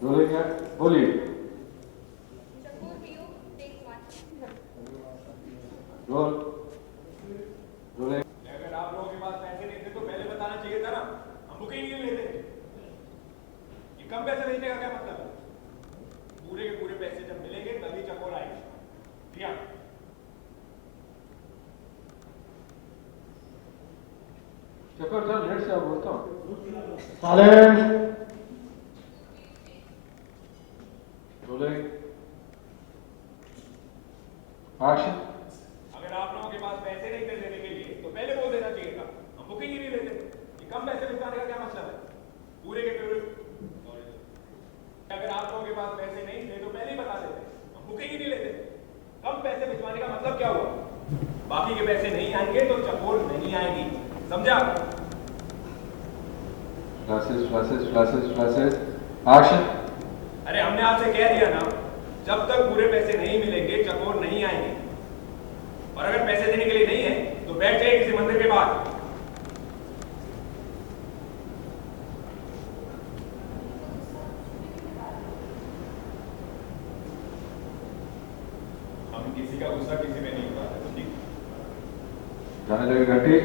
बोलेंगे बोलिए। Role rolling. अगर आप लोगों के पास पैसे नहीं थे तो पहले बताना चाहिए था ना, हम बुकिंग नहीं लेते। ये कम पैसे भेजने का क्या मतलब है? पूरे के पूरे पैसे जब मिलेंगे तभी चकोर आएगी। दिया चक्कर सर लेट से आप बोलता हूँ। साइलेंट। Rolling action. अगर आप लोगों के पास पैसे नहीं थे देने के लिए तो पहले बोल देना चाहिए था, हम बुकिंग ही नहीं लेते। ये कम पैसे भिजवाने का क्या मतलब है? पूरे के पूरे अगर आप लोगों के पास पैसे नहीं थे तो पहले ही बता देते, हम बुकिंग ही नहीं लेते। कम पैसे भिजवाने का मतलब क्या हुआ? बाकी के पैसे नहीं आएंगे तो चकोर नहीं आएगी, समझा? Flashes flashes flashes flashes action. अरे हमने आपसे कह दिया ना, जब तक पूरे पैसे नहीं मिलेंगे चकोर नहीं आएंगे। और अगर पैसे देने के लिए नहीं है तो बैठ जाइए किसी मंदिर के बाहर। हम किसी का गुस्सा किसी पे नहीं उतारते, ठीक? जाने लगे घंटी।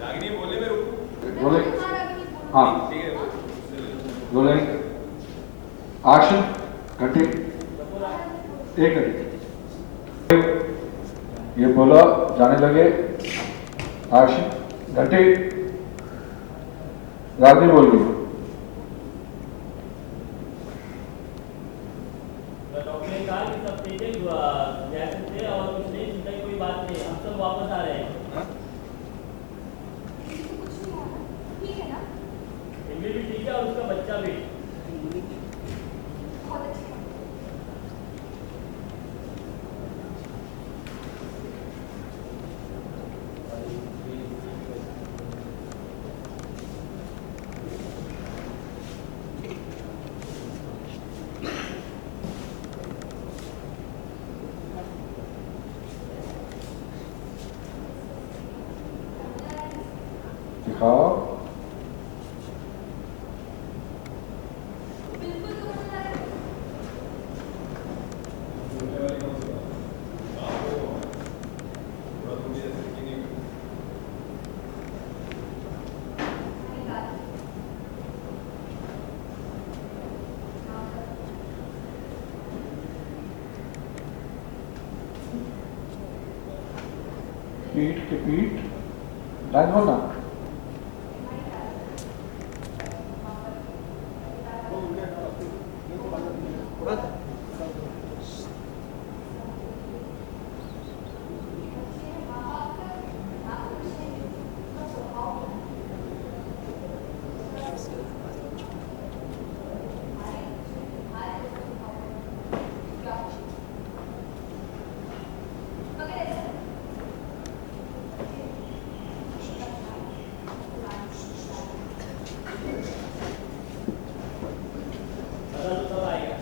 रागिनी बोले मैं रुकूं? रोलिंग हाँ ठीक है। Rolling action. घंटी एक घंटी ये बोला जाने लगे एक्शन। घंटी रागिनी बोल गई। डॉक्टर ने कहा कि सब ठीक है, जैसे थे और कुछ नहीं, चिंता की कोई बात नहीं, हम सब वापस आ रहे हैं। ठीक है ना? इमली भी ठीक है और उसका बच्चा भी। बहुत अच्छी बात। दिखाओ। बिल्कुल तो मजा आ रहा है। पीठ के पीठ लाइन बोलना। दादा तो कब आएगा?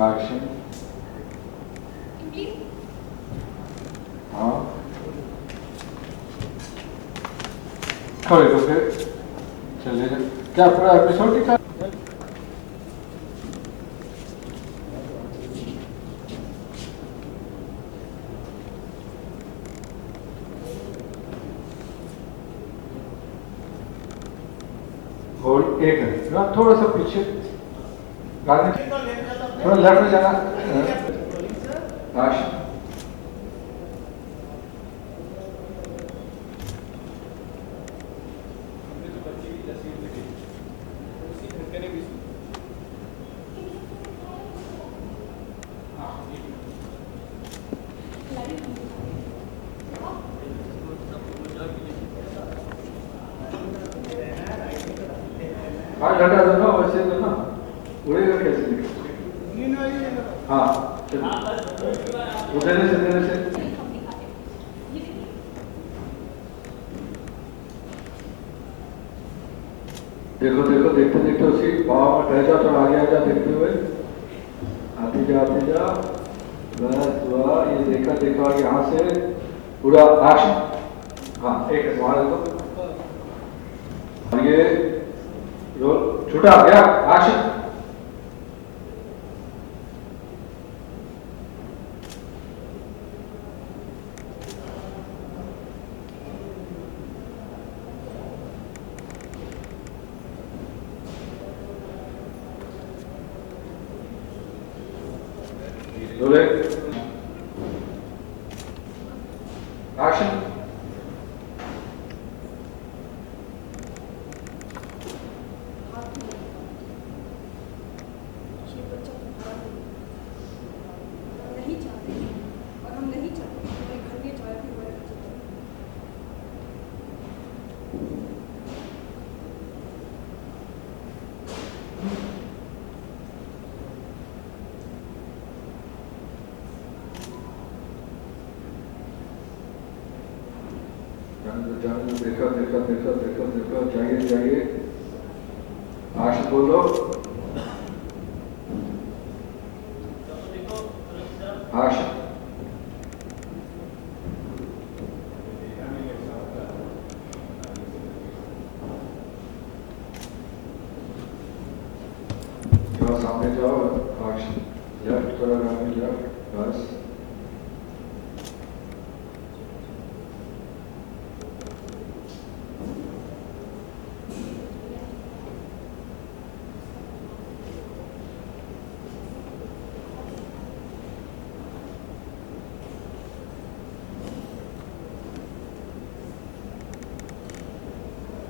एक्शन। इमली हाँ खड़े होके चलिए। क्या पूरा एपिसोड दिखा? होल्ड एक है ना, थोड़ा सा पीछे गाने थोड़ा लेफ्ट में जाना। एक्शन। हमने जो बच्चे की तस्वीर लिखी उसकी धड़कनें भी सुनी। हाँ, एक मिनट। हाँ घटा दो ना, वैसे तो ना उड़ेगा कैसे निकल। हाँ चलो उधर से हम दिखाते हैं। ये देखिए। देखो देखो देखते देखते उसी भाव में रह जाओ, थोड़ा आगे आ जा देखते हुए, आते जा आते जा, बस वाह, ये देखा देखा यहाँ से पूरा एक्शन। हाँ एक है तुम्हारा देखो, और ये रोल छूटा गया, एक्शन। रोले एक्शन। ये बच्चा तुम्हारा नहीं चाहते और हम नहीं चाहते कि तुम्हारे घर में जाए भी हमारे बच्चे को। जाने देखा देखा देखा देखा देखा, जाइए जाइए, एक्शन बोलो, एक्शन। थोड़ा सामने जाओ, एक्शन। लेफ्ट थोड़ा आगे लेफ्ट, बस।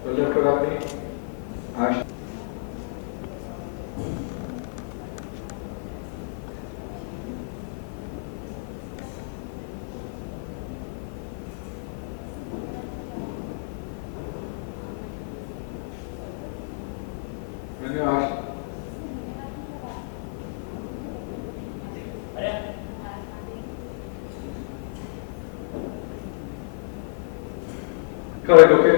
तो लेफ्ट का अपनी एक्शन। मैंने एक्शन। अरे करेक्ट, ओके।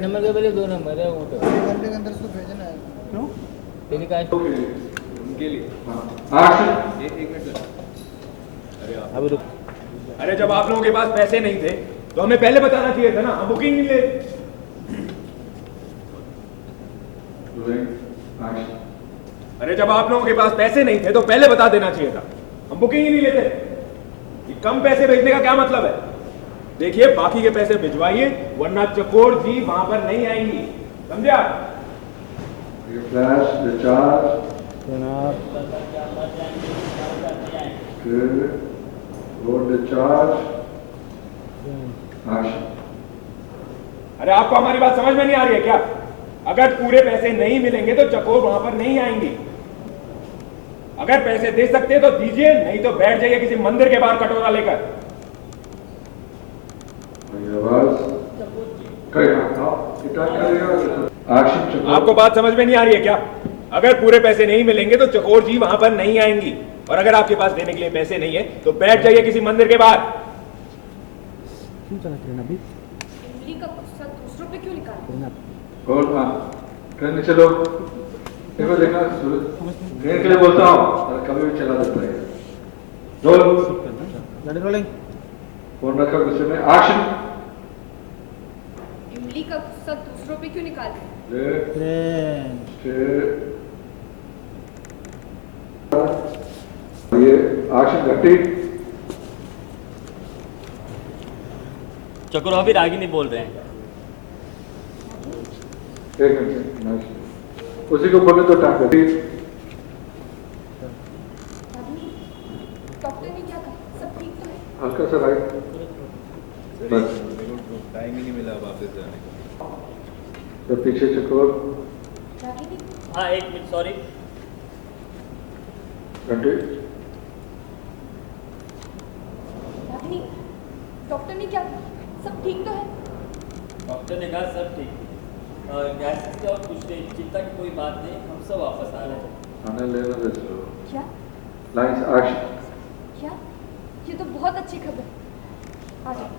नंबर के पहले 2 नंबर है वो तो घंटे के अंदर उसको भेजना है। क्यों? टेलीकास्ट उनके लिए एक्शन। एक मिनट। अब रुक। अरे जब आप लोगों के पास पैसे नहीं थे तो हमें पहले बताना चाहिए था ना, हम बुकिंग नहीं ले। एक्शन। अरे जब आप लोगों के पास पैसे नहीं थे तो पहले बता देना चाहिए था, हम बुकिंग ही नहीं लेते। ये कम पैसे भेजने का क्या मतलब है? देखिए बाकी के पैसे भिजवाइए वरना चकोर जी वहां पर नहीं आएंगी, समझा? फ्लैश डिस्चार्ज, फिर रोड डिस्चार्ज, एक्शन। अरे आपको हमारी बात समझ में नहीं आ रही है क्या? अगर पूरे पैसे नहीं मिलेंगे तो चकोर वहां पर नहीं आएंगी। अगर पैसे दे सकते हैं तो दीजिए, नहीं तो बैठ जाइए किसी मंदिर के बाहर कटोरा लेकर। एक्शन। आपको बात समझ में नहीं आ रही है क्या? अगर पूरे पैसे नहीं मिलेंगे तो चकोर जी वहां पर नहीं आएंगी, और अगर आपके पास देने के लिए पैसे नहीं है तो बैठ जाइए किसी मंदिर के बाहर। इमली का गुस्सा दूसरों पे क्यों निकालते? और हाँ करने चलो, देखो देखना देने के लिए बोलता हूँ और कभी भी चला देता है। रोल फोन रखा गुस्से में, एक्शन। इमली का गुस्सा दूसरों पे क्यों निकालते? ये एक्शन घटी। चकोर अभी रागिनी बोल रहे हैं। एक मिनट, नाइस। उसी को बोले तो टाइम पे डॉक्टर ने क्या कहा? सब ठीक तो है? हल्का सा राइट, बस। टाइम ही नहीं मिला वापस जाने का। तो पीछे चकोर, रागिनी, हाँ एक मिनट, सॉरी। घंटे, रागिनी, डॉक्टर ने क्या कहा? सब ठीक तो है? डॉक्टर ने कहा सब ठीक, गैसेस का और कुछ नहीं, चिंता की कोई बात नहीं, हम सब वापस आ रहे हैं। आने लेना दे। क्या? Lines action. क्या? ये तो बहुत अच्छी खबर है। आ जाओ।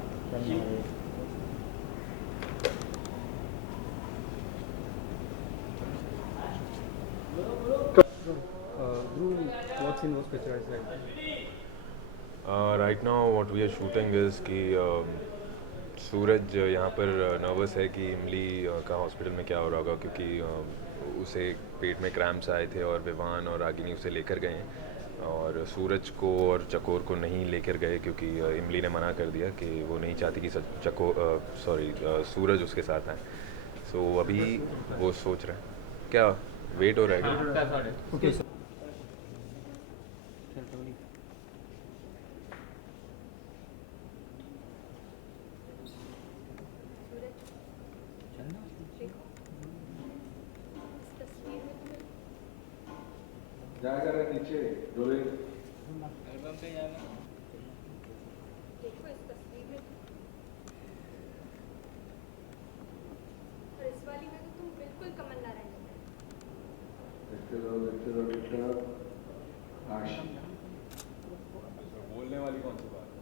What scene was picturized like? Right now what we are shooting is कि सूरज यहाँ पर नर्वस है कि इमली का हॉस्पिटल में क्या हो रहा होगा, क्योंकि उसे पेट में क्रैम्प्स आए थे और विवान और रागिनी उसे लेकर गए हैं, और सूरज को और चकोर को नहीं लेकर गए क्योंकि इमली ने मना कर दिया कि वो नहीं चाहती कि सूरज उसके साथ आए। सो अभी वो सोच रहे हैं, क्या वेट हो रहा है क्या? Okay, sir. देखो, इस तस्वीर में तुम्हें जाएगा रे नीचे, रोलिंग। देखो, इस तस्वीर में और इस वाली में तो तुम बिल्कुल कमल नारायण लग रहे हो। देखते रहो, टिकटॉक एक्शन। बोलने वाली कौन सी बात है?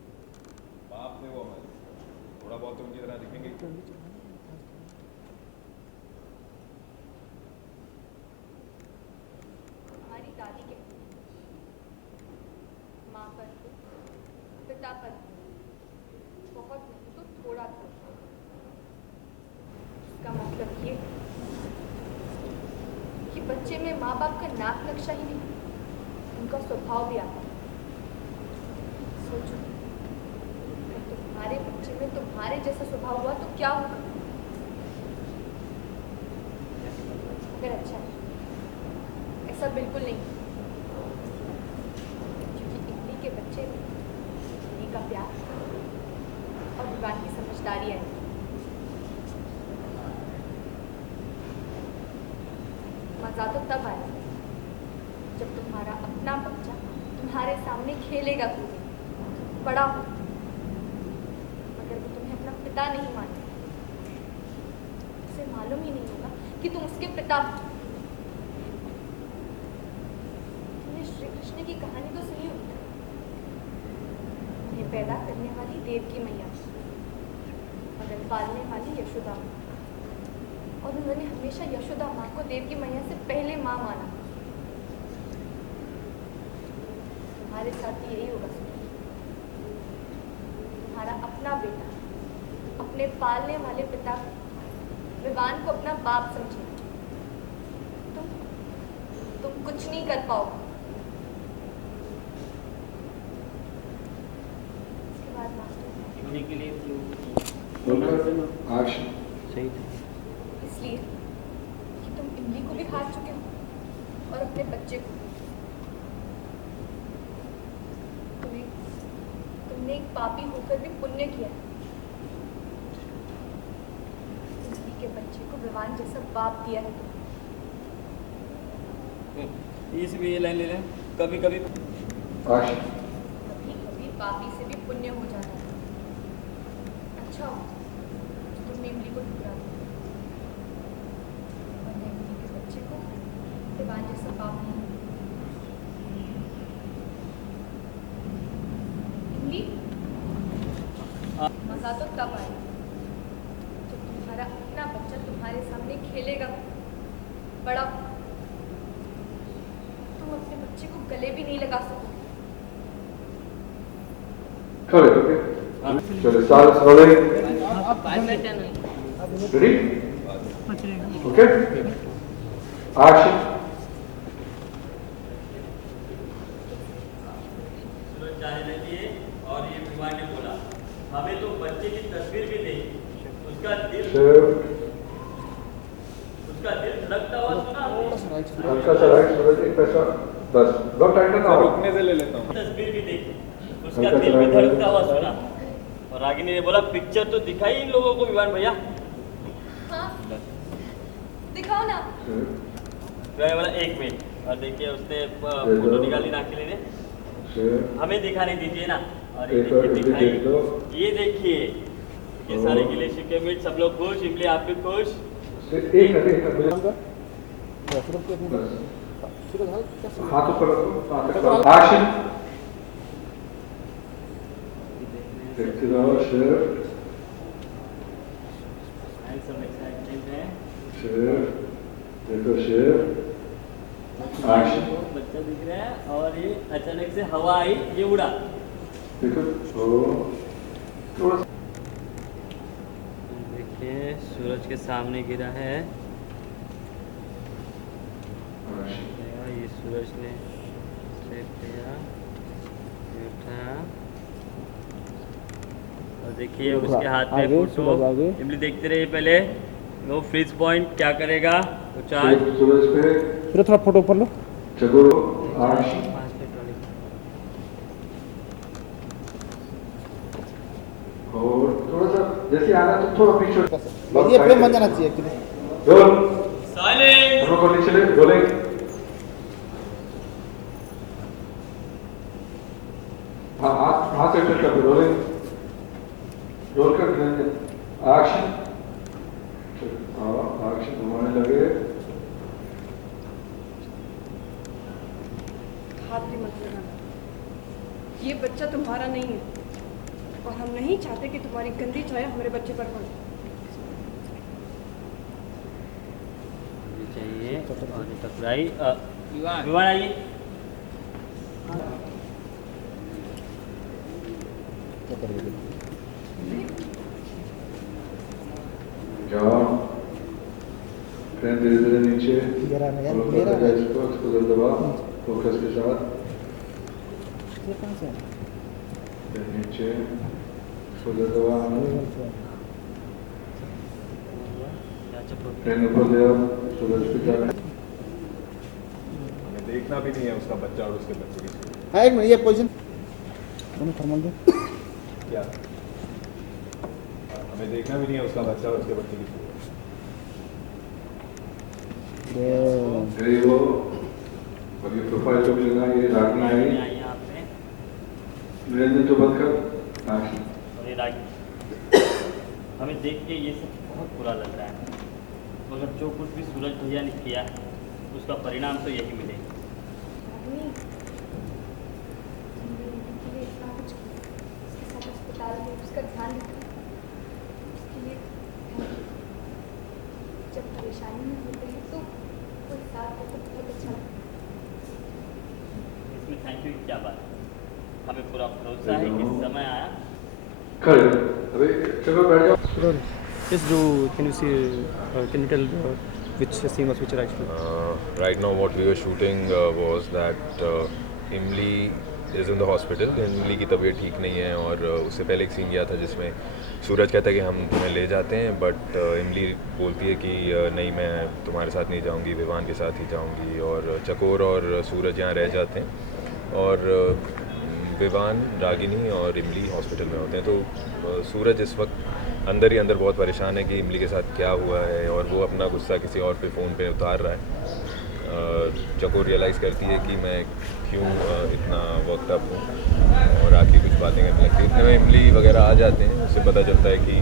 बाप थे वो हमारे, थोड़ा बहुत तो उनकी तरह दिखेंगे। हमारी दादी के माँ पर हो, पिता पर हो, बहुत नहीं तो थोड़ा था। इसका मतलब ये कि बच्चे में माँ बाप का नाक नक्शा ही नहीं, उनका स्वभाव भी आता है। सोचो, अगर तुम्हारे बच्चे में तुम्हारे जैसा स्वभाव हुआ तो क्या होगा? अगर अच्छा है, ऐसा बिल्कुल नहीं, क्योंकि इमली के बच्चे में इमली का प्यार और विवान की समझदारी है। मजा तो तब आएगा जब तुम्हारा अपना बच्चा तुम्हारे सामने खेलेगा, कूदेगा, बड़ा हो, मगर वो तुम्हें अपना पिता नहीं मानेगा। उसे मालूम ही नहीं होगा कि तुम उसके पिता हो। तुमने श्री कृष्ण की कहानी तो सुनी होगी। उन्हें पैदा करने वाली देवकी मैया, मगर पालने वाली यशोदा माँ, और उन्होंने हमेशा यशोदा माँ को देवकी मैया से पहले माँ माना। तुम्हारे साथ भी यही होगा। तुम्हारा अपना बेटा अपने पालने वाले पिता विवान को अपना बाप समझेगा। तुम कुछ नहीं कर पाओगे। इसके बाद मास्टर इमली के लिए एक्शन। सही इसलिए कि तुम इमली को भी हार चुके हो और अपने बच्चे को। तुमने एक पापी होकर भी पुण्य किया। इमली के बच्चे को विवान जैसा बाप दिया है तुमने। इस भी ये लाइन ले लें, कभी कभी एक्शन। कभी कभी पापी से भी पुण्य हो जाता है। अच्छा हो तुमने इमली को ठुकरा दिया, वरना इमली के बच्चे को विवान जैसा बाप नहीं। इमली, मजा तो तब आएगा जब तुम्हारा अपना बच्चा तुम्हारे सामने खेलेगा, बड़ा हो। तुम अपने बच्चे को गले भी नहीं लगा सकोगे। Correct, okay. So the start is rolling. Ready? Okay. Action. सूरज जाने लगी है और ये विवान ने बोला, हमें तो बच्चे की तस्वीर भी धड़कता हुआ सुना हमने। हल्का सा राइट सूरज, एक पैसा बस, बहुत टाइट ना हो। रुकने से ले लेता हूँ। तस्वीर भी देखी, उसका हल्का दिल सा भी राइट धड़कता हुआ सुना। और रागिनी ने बोला पिक्चर तो दिखाई इन लोगों को विवान भैया। हाँ दिखाओ ना। मैं बोला 1 मिनट, और देखिए उसने फोटो निकाली ना अकेले ने, हमें दिखाने दीजिए ना। और ये एक और देखिए इडली दिखाई, देख लो। ये देखिए ये सारे गिले शिकवे मिट, सब लोग खुश, इमली आप भी खुश। एक हाथ ऊपर रखो, एक्शन। देखते रहो, शेर सब एक्साइटमेंट है। शेर, देखो शेर, एक्शन। बच्चा दिख रहा है और ये अचानक से हवा आई, ये उड़ा। देखो थोड़ा देखिए सूरज के सामने गिरा है, ये सूरज ने सेव किया, ये उठा, और देखिए उसके हाथ में फोटो। इमली देखते रहिए पहले, वो फ्रीज पॉइंट क्या करेगा, तो चार्ज। सूरज पे फिर थोड़ा फोटो ऊपर लो। चलो एक्शन। और थोड़ा सा जैसे आना तो थोड़ा पीछे, ये फ्रेम बन जाना चाहिए एक्चुअली। Role, silence. हम लोग को नीचे ले, रोलिंग। हाँ हाथ से टच कर, रोलिंग, रोल कर, एक्शन। हाँ एक्शन घुमाने लगे। हाथ भी मत लगाना, ये बच्चा तुम्हारा नहीं है और हम नहीं चाहते कि तुम्हारी गंदी छाया हमारे बच्चे पर पड़े। चाहिए और टकराई। विवान आइए। जाओ, फ्रेंड धीरे धीरे नीचे, मेरा ना यार, follow मेरा करते जाओ इसको, इसको जल्द दबा, फोकस के साथ, ये कहाँ से है? फिर नीचे, इसको जल्द दबा, फ्रेंड ऊपर ले आओ, सूरज पे जाना। हमें देखना भी नहीं है उसका बच्चा और उसके बच्चे की। हाँ एक मिनट, ये पोजीशन दोनों थर्मल दे। क्या हमें देखना भी नहीं है उसका बच्चा और उसके बच्चे की। ये वो, और ये प्रोफाइल जो भी लेना, ये रागनी आई, आइए आप में, निरंजन तो बंद कर, एक्शन। और ये रागी। हमें देख के ये सब बहुत बुरा लग रहा है, मगर जो कुछ भी सूरज भैया ने किया उसका परिणाम तो यही मिलेगा। रागिनी, जिंदगी के लिए इतना कुछ किया, उसके साथ अस्पताल में उसका ध्यान रखा, उसके लिए thank you। जब परेशानी में होते हैं तो कोई साथ हो तो बहुत अच्छा लगता है। इसमें थैंक यू की क्या बात है, हमें पूरा भरोसा है कि समय आया। खड़े, अबे चलो बैठ जाओ। Yes, can you see? Can you tell which scene was picturized? Right now what we were shooting was that Imli is in the hospital. इमली की तबीयत ठीक नहीं है, और उससे पहले एक सीन किया था जिसमें सूरज कहता है कि हम तुम्हें ले जाते हैं, बट इमली बोलती है कि नहीं, मैं तुम्हारे साथ नहीं जाऊंगी, विवान के साथ ही जाऊंगी। और चकोर और सूरज यहाँ रह जाते हैं, और विवान, रागिनी और इमली हॉस्पिटल में होते हैं। तो सूरज इस वक्त अंदर ही अंदर बहुत परेशान है कि इमली के साथ क्या हुआ है, और वो अपना गुस्सा किसी और पे फ़ोन पे उतार रहा है। चकोर रियलाइज़ करती है कि मैं क्यों इतना वर्कड अप हूँ, और आके कुछ बातें करने लगती है। इतने में इमली वगैरह आ जाते हैं, उससे पता चलता है कि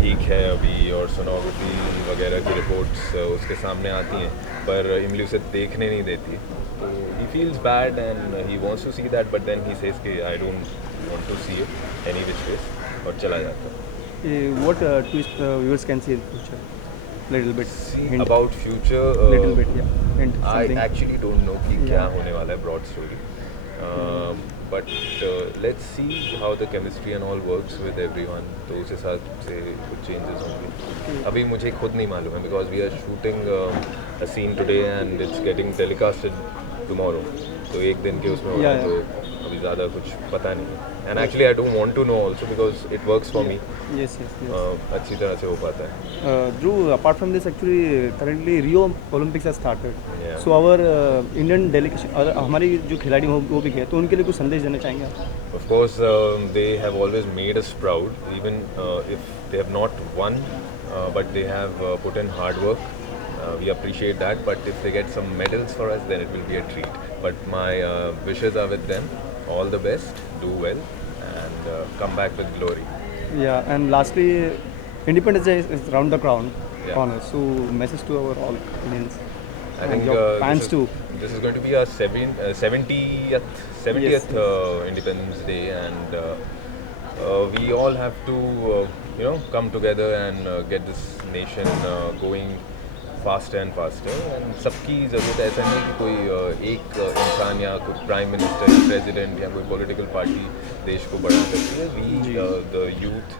ठीक है अभी, और सोनोग्राफी वगैरह की रिपोर्ट्स उसके सामने आती हैं, पर इमली उसे देखने नहीं देती। तो he feels bad and he wants to see that, but then he says कि I don't want to see it any which ways, और चला जाता है। What twist viewers can see in future? Little bit. Hint. About future, Little bit, yeah. Hint I something. actually don't know कि क्या Yeah. होने वाला है, broad story. But let's see how the chemistry and all works with everyone. तो उस हिसाब से कुछ changes होंगे। अभी मुझे खुद नहीं मालूम है, because we are shooting a scene today and it's getting telecasted tomorrow, तो एक दिन के उसमें होना है, Yeah, तो अभी ज़्यादा कुछ पता नहीं है. And actually I don't want to know also because it works for me. Yes, yes, yes. अच्छी तरह से हो पाता है. Drew, apart from this, actually, currently Rio Olympics has started. Yeah. So our Indian delegation, और हमारी जो खिलाड़ी वो भी गए, तो उनके लिए कुछ संदेश देना चाहेंगे आप? Of course, they have always made us proud, even if they have not won, but they have put in hard work. We appreciate that. But if they get some medals for us, then it will be a treat. But my wishes are with them. All the best. Do well and come back with glory. Yeah, and lastly, Independence Day is around the Yeah. corner. So message to our all Indians. I think your fans too. This is going to be our 70th Yes. Independence Day, and we all have to come together and get this nation going faster and faster. And सबकी ज़रूरत है, ऐसा नहीं कि कोई एक इंसान या कोई प्राइम मिनिस्टर, प्रेसिडेंट या कोई पॉलिटिकल पार्टी देश को बढ़ा सकती है. We, the youth,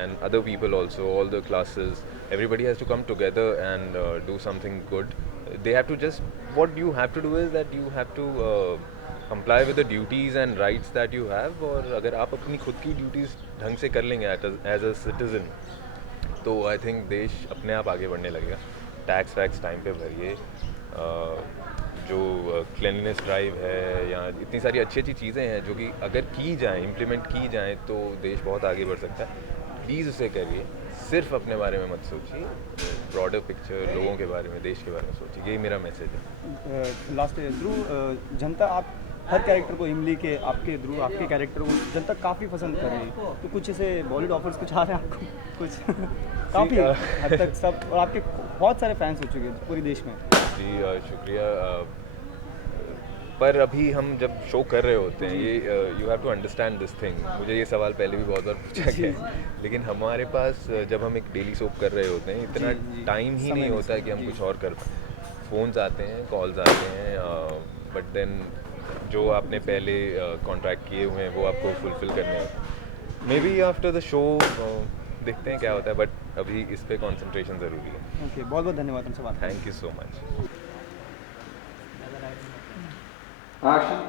and other people also, all the classes, everybody has to come together and do something good. They have to what you have to do is that you have to comply with the duties and rights that you have. और अगर आप अपनी खुद की duties ढंग से कर लेंगे एज अ सिटीज़न, तो आई थिंक देश अपने आप आगे बढ़ने लगेगा. टैक्स वैक्स टाइम पे भरिए, जो क्लिनलीनेस ड्राइव है या इतनी सारी अच्छी अच्छी चीज़ें हैं जो कि अगर की जाएँ, इम्प्लीमेंट की जाएँ, तो देश बहुत आगे बढ़ सकता है. प्लीज़ उसे करिए, सिर्फ अपने बारे में मत सोचिए, ब्रॉडर पिक्चर, लोगों के बारे में, देश के बारे में सोचिए. यही मेरा मैसेज है. लास्ट ध्रुव, जनता आप हर कैरेक्टर को, इमली के, आपके ध्रुव, आपके कैरेक्टर को जनता काफ़ी पसंद कर रही है. तो कुछ ऐसे बॉलीवुड ऑफर्स कुछ आ रहे हैं आपको? कुछ काफ़ी हद तक सब, और आपके बहुत सारे फैंस हो चुके हैं पूरे देश में. जी शुक्रिया. पर अभी हम जब शो कर रहे होते हैं, ये you have to understand this thing. मुझे ये सवाल पहले भी बहुत बार पूछा गया है, लेकिन हमारे पास जब हम एक डेली सोप कर रहे होते हैं, इतना टाइम ही नहीं होता है कि हम कुछ और कर पाएँ. फ़ोन्स आते हैं, कॉल्स आते हैं, बट देन जो आपने पहले कॉन्ट्रैक्ट किए हुए हैं वो आपको फुलफ़िल करने हैं. May be after the show देखते हैं क्या होता है, बट अभी इस पे कंसंट्रेशन ज़रूरी है. ओके, बहुत बहुत धन्यवाद तुमसे बात. Thank you so much. Action.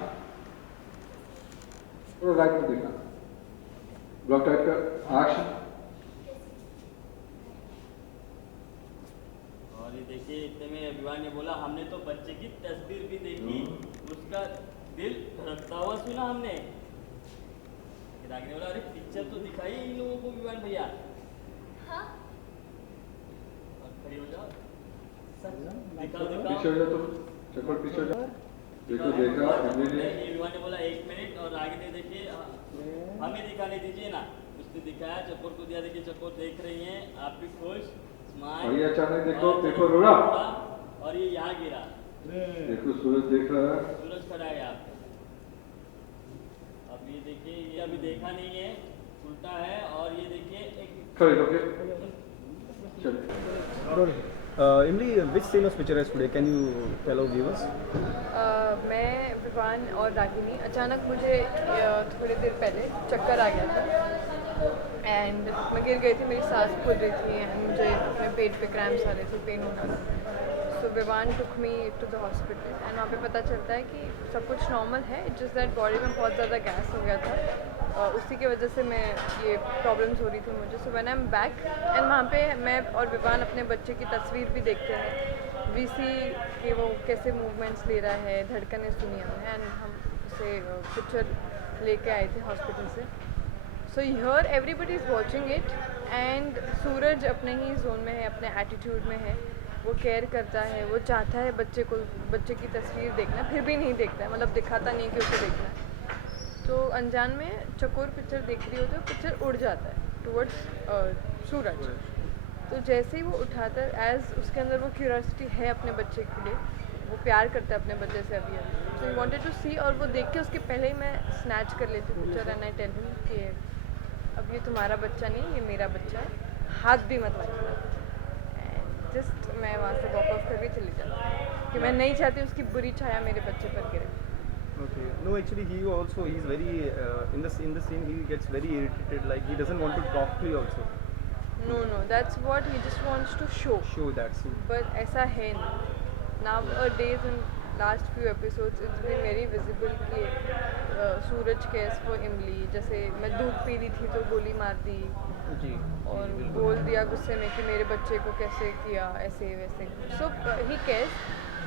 थोड़ा राइट में देखना, ब्लॉक टाइट कर. एक्शन. और ये देखिए, इतने में अभिमान ने बोला, हमने तो बच्चे की तस्वीर भी देखी, उसका दिल धड़कता हुआ सुना हमने. रागिनी बोला, अरे पिक्चर तो दिखाई इन लोगों को विवान भैया. हाँ? और खड़ी हो जाओ. दिखाओ पीछे हो दिखाओ. जाओ तुम, चक्कर पीछे हो जाओ. देखो देखा इमली ने. ये विवान ने बोला 1 मिनट, और रागिनी देखिए, हमें दिखाने दीजिए ना. उसने दिखाया, चकोर को दिया. देखिए चकोर देख रही हैं, आप भी खुश. स्माइल. और ये अचानक देखो पेपर उड़ा, और ये यहाँ गिरा. देखो सूरज देख रहा है. सूरज खड़ा है यहाँ पे. अब ये देखिए, ये अभी देखा नहीं है, उल्टा है. और ये देखिए एक खड़े होके चल. Imlie, which scene of picture is today, can you tell our viewers? मैं, विवान और रागिनी, अचानक मुझे थोड़ी देर पहले चक्कर आ गया था एंड मैं गिर गई थी. मेरी सांस फूल रही थी एंड मुझे अपने पेट पे क्रैम्प्स आ रहे थे, पेन हो रहा था. So Vivaan took me to the hospital and वहाँ पे पता चलता है कि सब कुछ नॉर्मल है. इट्स जस्ट दैट बॉडी में बहुत ज़्यादा गैस हो गया था, उसी की वजह से मैं ये प्रॉब्लम्स हो रही थी मुझे. So when I am back and वहाँ पे मैं और विवान अपने बच्चे की तस्वीर भी देखते हैं. वी सी कि वो कैसे मूवमेंट्स ले रहा है, धड़कनें सुनी हमने एंड हम उसे पिक्चर लेके आए थे हॉस्पिटल से. So here everybody is watching it and Suraj अपने ही जोन में है, अपने एटीट्यूड में है. वो केयर करता है, वो चाहता है बच्चे की तस्वीर देखना, फिर भी नहीं देखता है, मतलब दिखाता नहीं कि उसे देखना है. तो अनजान में चकोर पिक्चर देख रही होती है, पिक्चर उड़ जाता है टुवर्ड्स सूरज. तो जैसे ही वो उठाता है, एज उसके अंदर वो क्यूरियोसिटी है अपने बच्चे के लिए, वो प्यार करता है अपने बच्चे से अभी. सो ही वांटेड टू सी, और वो देख के उसके पहले ही मैं स्नैच कर लेती हूँ picture and I tell him कि अब ये तुम्हारा बच्चा नहीं, ये मेरा बच्चा है, हाथ भी मत लगाना. एंड जस्ट मैं वहाँ से वॉक ऑफ करके चली जाती कि मैं नहीं चाहती उसकी बुरी छाया मेरे बच्चे पर गिरे. Okay. No, actually, he is very in the scene. He gets very irritated. Like he doesn't want to talk to you also. No, that's what he just wants to show. Show that scene. But ऐसा है नहीं. Nowadays in last few episodes it's been very visible कि सूरज cares for इमली, जैसे मैं दूध P रही थी तो गोली मार दी जी और बोल दिया गुस्से में कि मेरे बच्चे को कैसे किया ऐसे वैसे, सो ही cares,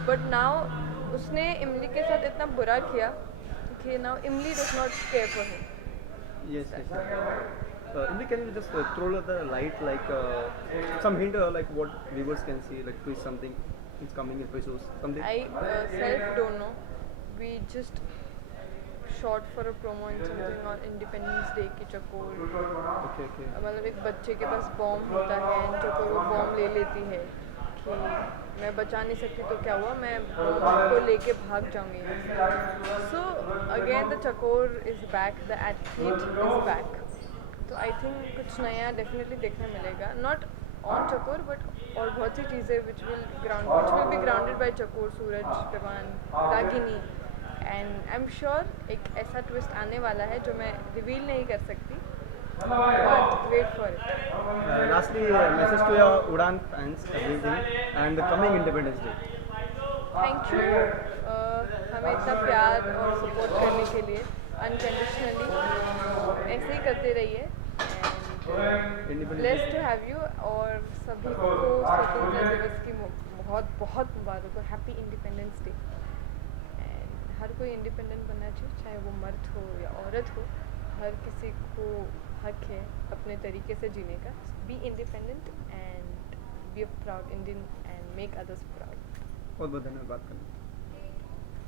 बट नाउ उसने इमली के साथ इतना बुरा किया कि नाउ इमली does not care for him. Yes, yes. Imli, can you just throw the light, like some hint, like what viewers can see, like twist something, it's coming episodes, something? I self don't know. We just shot for a promo and something on Independence Day की चकोर, Okay, okay. मतलब एक बच्चे के पास bomb होता है, चकोर वो बॉम्ब ले लेती है कि मैं बचा नहीं सकती तो क्या हुआ, मैं बॉम्ब को लेके भाग जाऊंगी यहाँ से. सो अगेन द चकोर is back, the athlete is back. तो आई थिंक कुछ नया डेफिनेटली देखने मिलेगा, नॉट ऑन चकोर बट और बहुत सी चीज़ें which will be grounded by Chakor, Suraj, Vivaan, Ragini, and I am sure एक ऐसा ट्विस्ट आने वाला है जो मैं रिवील नहीं कर सकती, but wait for it. Lastly, message to your Udaan fans, everything, and the coming Independence Day. Thank you हमें इतना प्यार और सपोर्ट करने के लिए अनकंडीशनली, ऐसे ही करते रहिए. ब्लेस्ड टू हैव यू, और सभी को स्वतंत्रता दिवस की बहुत बहुत मुबारक और हैप्पी इंडिपेंडेंस डे. एंड हर कोई इंडिपेंडेंट बनना चाहिए, चाहे वो मर्द हो या औरत हो, हर किसी को हक है अपने तरीके से जीने का. Be independent and be a proud Indian and make others proud. बहुत बहुत धन्यवाद बात करने.